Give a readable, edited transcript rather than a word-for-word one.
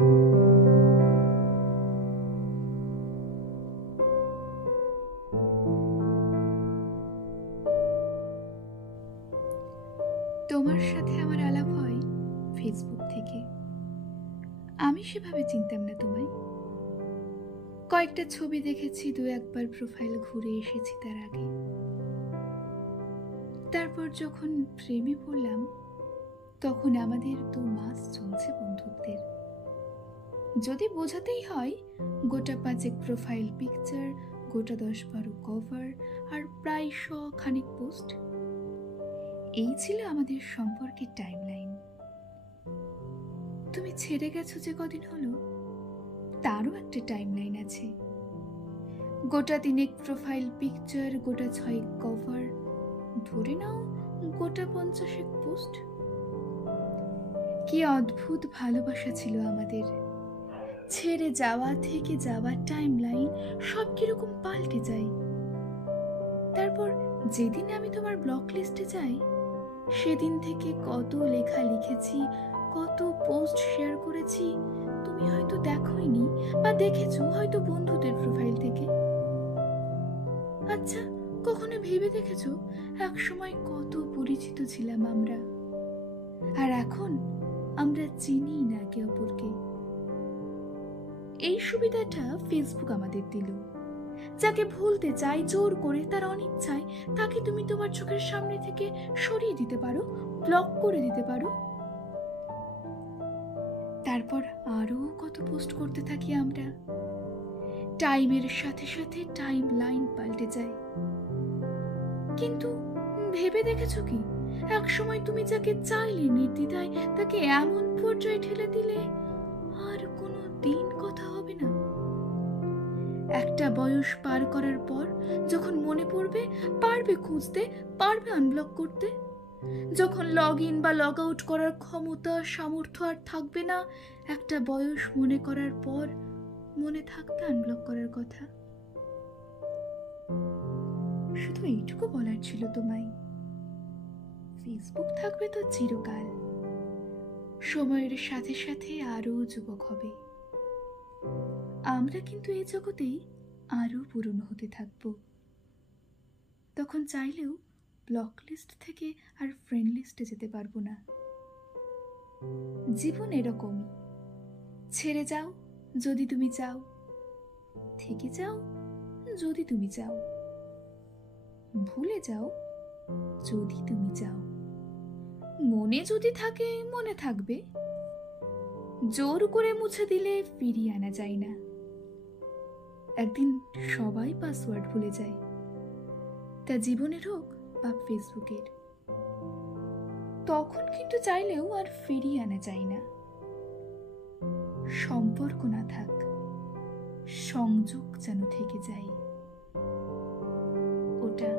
তোমার সাথে আমার আলাপ হয় ফেসবুক থেকে। আমি সেভাবে চিনতাম না তোমায়। কয়েকটা ছবি দেখেছি, দু একবার প্রোফাইল ঘুরে এসেছি তার আগে। তারপর যখন প্রেমে পড়লাম, তখন আমাদের 2 মাস চলছে বন্ধুত্বের। যদি বোঝাতেই হয়, গোটা 5 প্রোফাইল পিকচার, গোটা 10-12 কভার, আর প্রায় 100 খানিক পোস্ট। এই ছিল আমাদের সম্পর্কের টাইমলাইন। তুমি ছেড়ে গেছো যে কদিন হলো, তারও একটা টাইমলাইন আছে। গোটা 3 প্রোফাইল পিকচার, গোটা 6 কভার, ধরে নাও গোটা 50 পোস্ট। কি অদ্ভুত ভালোবাসা ছিল আমাদের। ছেড়ে যাওয়া থেকে যাওয়ার টাইমলাইন সব কিরকম পাল্টে যায়। তারপর যেদিন আমি তোমার ব্লক লিস্টে যাই, সেদিন থেকে কত লেখা লিখেছি, কত পোস্ট শেয়ার করেছি, তুমি হয়তো দেখোইনি, বা দেখেছো হয়তো বন্ধুদের প্রোফাইল থেকে। আচ্ছা, কখনো ভেবে দেখেছো একসময় কত পরিচিত ছিলাম আমরা, আর এখন আমরা চিনি না একে অপরকে। এই সুবিধাটা ফেসবুক আমাদের দিল। যাকে ভুলতে চাই জোর করে, তার অনিচ্ছায় তাকে তুমি তোমার চোখের সামনে থেকে সরিয়ে দিতে পারো, ব্লক করে দিতে পারো। তারপর আরো কত পোস্ট করতে থাকি আমরা। টাইমের সাথে সাথে টাইম লাইন পাল্টে যায়। কিন্তু ভেবে দেখেছো কি, এক সময় তুমি যাকে চাইলে নির্দ্বিধায়, তাকে এমন পর্যায়ে ঠেলে দিলে আর কোনো দিন কথা হবে না। একটা বয়স পার করার পর যখন মনে পড়বে, পারবে খুঁজতে, পারবে আনব্লক করতে। যখন লগ ইন বা লগ আউট করার ক্ষমতা সামর্থ্য আর থাকবে না, একটা বয়স মনে করার পর মনে থাকবে আনব্লক করার কথা। শুধু এইটুকু বলার ছিল তোমায়, ফেসবুক থাকবে তো চিরকাল, সময়ের সাথে সাথে আরো যুবক হবে। আমরা কিন্তু এই জগতেই আরো পুরনো হতে থাকবো। তখন চাইলেও ব্লক লিস্ট থেকে আর ফ্রেন্ড লিস্টে যেতে পারবো না। জীবন এরকমই, ছেড়ে যাও যদি তুমি চাও, থেকে যাও যদি তুমি চাও, ভুলে যাও যদি তুমি চাও। মনে যদি থাকে মনে থাকবে, জোর করে মুছে দিলে ফিরিয়ে আনা যায় না। একদিন সবাই পাসওয়ার্ড ভুলে যায়, তা জীবনের হোক বা ফেসবুকের। তখন কিন্তু চাইলেও আর ফিরিয়ে আনা যায় না। সম্পর্ক না থাক, সংযোগ যেন থেকে যায়, ওটা